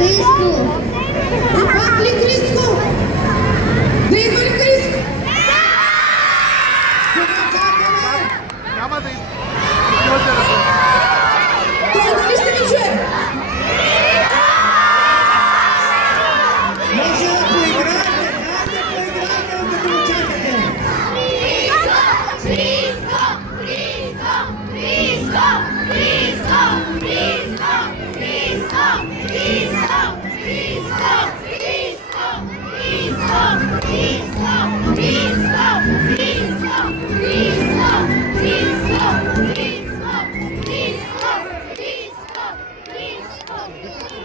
Христо! И пак ли Криско? Да идва ли Криско? Няма да идвате ръце. Той дали ще ви чуе? Може да поиграете, хайде поиграете, докато го чакате.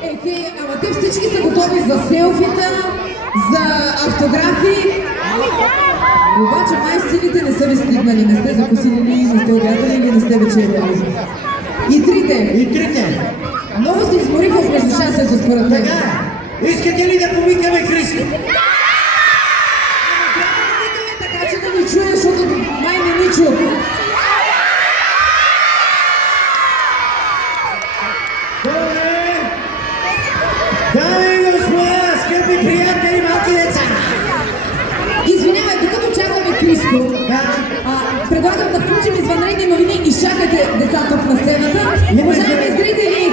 Ехе, ама те всички са готови за селфита, за автографи. Обаче май силите не са ви стигнали, не сте закусили, не сте обядали или не сте вечеряли. И трите. И трите. Много се измориха в междушасието според мен. Така, искате ли да повикаме Криско? Така че да ни чуе, защото май не ни чу. Добре! Дами и господа, скъпи приятели, малки деца! Извинявай, докато чакаме Криско, предлагам да включим извънредни новини и чакайте деца тук на сцената. Уважаеми зрители,